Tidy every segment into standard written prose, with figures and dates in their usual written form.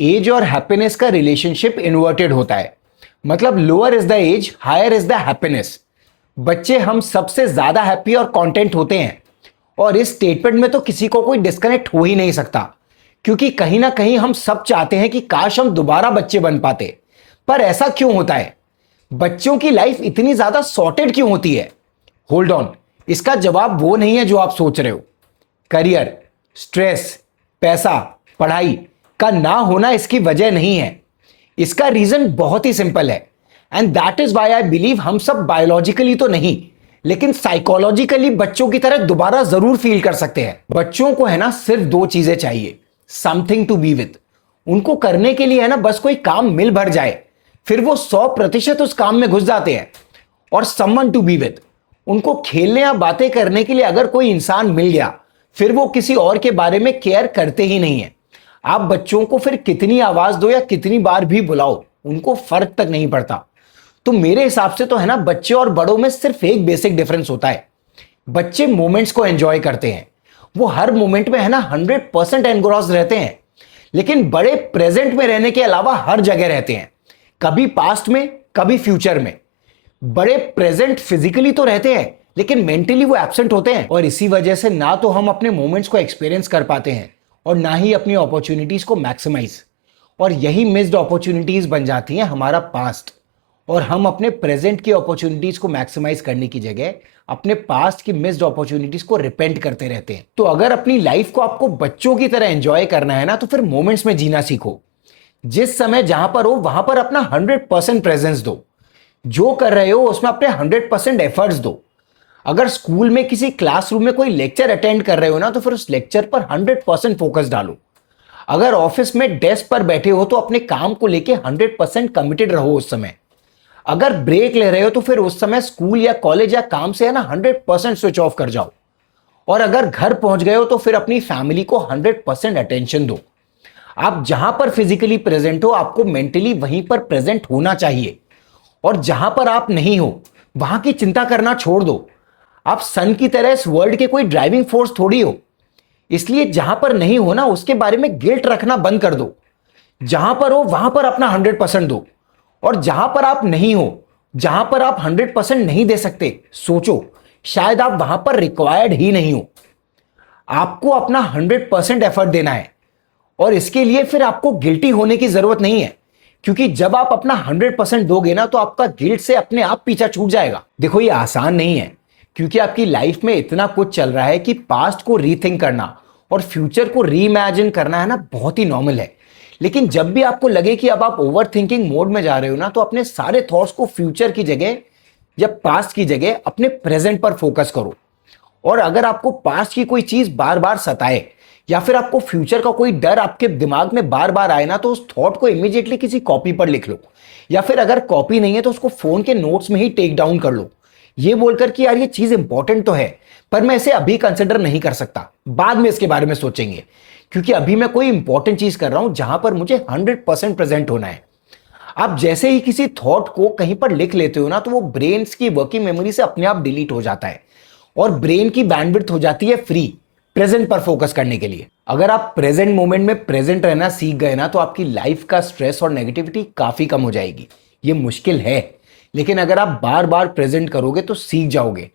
As और happiness का relationship inverted होता है। मतलब lower is the age, higher is the happiness. बच्चे हम सबसे ज्यादा हैप्पी और कॉन्टेंट होते हैं, और इस स्टेटमेंट में तो किसी को कोई डिस्कनेक्ट हो ही नहीं सकता, क्योंकि कहीं ना कहीं हम सब चाहते हैं कि काश हम दोबारा बच्चे बन पाते। पर ऐसा क्यों होता है? बच्चों की लाइफ इतनी ज्यादा सॉर्टेड क्यों होती है? होल्ड ऑन, इसका जवाब वो नहीं है जो आप सोच रहे हो। करियर, स्ट्रेस, पैसा, पढ़ाई का ना होना इसकी वजह नहीं है। इसका रीजन बहुत ही सिंपल है, and that is why I believe हम सब बायोलॉजिकली तो नहीं, लेकिन साइकोलॉजिकली बच्चों की तरह दोबारा जरूर फील कर सकते हैं। बच्चों को है ना सिर्फ दो चीजें चाहिए, समथिंग टू बी विथ। उनको करने के लिए है ना बस कोई काम मिल भर जाए, फिर वो 100% उस काम में घुस जाते हैं। और समवन टू बी विथ, उनको खेलने या बातें करने के लिए अगर कोई इंसान मिल गया, फिर वो किसी और के बारे में केयर करते ही नहीं है। आप बच्चों को फिर कितनी आवाज दो या कितनी बार भी बुलाओ, उनको फर्क तक नहीं पड़ता। तो मेरे हिसाब से तो है ना बच्चे और बड़ों में सिर्फ एक बेसिक डिफरेंस होता है। बच्चे मोमेंट्स को एंजॉय करते हैं, वो हर मोमेंट में है ना 100% एनग्रॉस रहते हैं। लेकिन बड़े प्रेजेंट में रहने के अलावा हर जगह रहते हैं, कभी पास्ट में कभी फ्यूचर में। बड़े प्रेजेंट फिजिकली तो रहते हैं, लेकिन मेंटली वो एब्सेंट होते हैं, और इसी वजह से ना तो हम अपने मोमेंट्स को एक्सपीरियंस कर पाते हैं और ना ही अपनी अपॉर्चुनिटीज को मैक्सिमाइज। और यही मिस्ड अपॉर्चुनिटीज बन जाती हैं हमारा पास्ट, और हम अपने प्रेजेंट की अपॉर्चुनिटीज को मैक्सिमाइज करने की जगह अपने पास्ट की मिस्ड अपॉर्चुनिटीज को रिपेंट करते रहते हैं। तो अगर अपनी लाइफ को आपको बच्चों की तरह एंजॉय करना है ना, तो फिर मोमेंट्स में जीना सीखो। जिस समय जहां पर हो वहां पर अपना 100% प्रेजेंस दो। जो कर रहे हो उसमें अपने 100% एफर्ट्स दो। अगर स्कूल में किसी क्लासरूम में कोई लेक्चर अटेंड कर रहे हो ना, तो फिर उस लेक्चर पर 100% फोकस डालो। अगर ऑफिस में डेस्क पर बैठे हो तो अपने काम को लेके 100% कमिटेड रहो उस समय। अगर ब्रेक ले रहे हो तो फिर उस समय स्कूल या कॉलेज या काम से है ना 100% स्विच ऑफ कर जाओ। और अगर घर पहुंच गए हो तो फिर अपनी फैमिली को 100% अटेंशन दो। आप जहां पर फिजिकली प्रेजेंट हो, आपको मेंटली वहीं पर प्रेजेंट होना चाहिए। और जहां पर आप नहीं हो वहां की चिंता करना छोड़ दो। आप सन की तरह इस वर्ल्ड के कोई ड्राइविंग फोर्स थोड़ी हो, इसलिए जहां पर नहीं हो ना उसके बारे में गिल्ट रखना बंद कर दो। जहां पर हो वहां पर अपना 100% दो। और जहां पर आप नहीं हो, जहां पर आप 100% नहीं दे सकते, सोचो शायद आप वहां पर रिक्वायर्ड ही नहीं हो। आपको अपना 100% एफर्ट देना है, और इसके लिए फिर आपको गिल्टी होने की जरूरत नहीं है, क्योंकि जब आप अपना 100% दोगे ना तो आपका गिल्ट से अपने आप पीछा छूट जाएगा। देखो ये आसान नहीं है, क्योंकि आपकी लाइफ में इतना कुछ चल रहा है कि पास्ट को रीथिंक करना और फ्यूचर को रीइमेजिन करना है ना बहुत ही नॉर्मल है। लेकिन जब भी आपको लगे कि अब आप ओवर थिंकिंग मोड में जा रहे हो ना, तो अपने सारे थॉट्स को फ्यूचर की जगह या पास्ट की जगह अपने प्रेजेंट पर फोकस करो। और अगर आपको पास्ट की कोई चीज बार बार सताए, या फिर आपको फ्यूचर का कोई डर आपके दिमाग में बार बार आए ना, तो उस थॉट को इमीडिएटली किसी कॉपी पर लिख लो, या फिर अगर कॉपी नहीं है तो उसको फोन के नोट्स में ही टेक डाउन कर लो, ये बोलकर कि यार ये चीज इंपॉर्टेंट तो है, पर मैं इसे अभी कंसिडर नहीं कर सकता, बाद में इसके बारे में सोचेंगे, क्योंकि अभी मैं कोई इंपॉर्टेंट चीज कर रहा हूं जहां पर मुझे 100% प्रेजेंट होना है। आप जैसे ही किसी थॉट को कहीं पर लिख लेते हो ना, तो वो ब्रेन की वर्किंग मेमोरी से अपने आप डिलीट हो जाता है, और ब्रेन की बैंडविड्थ हो जाती है फ्री प्रेजेंट पर फोकस करने के लिए। अगर आप प्रेजेंट मोमेंट में प्रेजेंट रहना सीख गए ना, तो आपकी लाइफ का स्ट्रेस और नेगेटिविटी काफी कम हो जाएगी। ये मुश्किल है, लेकिन अगर आप बार बार प्रेजेंट करोगे तो सीख जाओगे।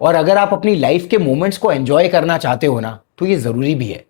और अगर आप अपनी लाइफ के मोमेंट्स को एंजॉय करना चाहते हो ना, तो ये जरूरी भी है।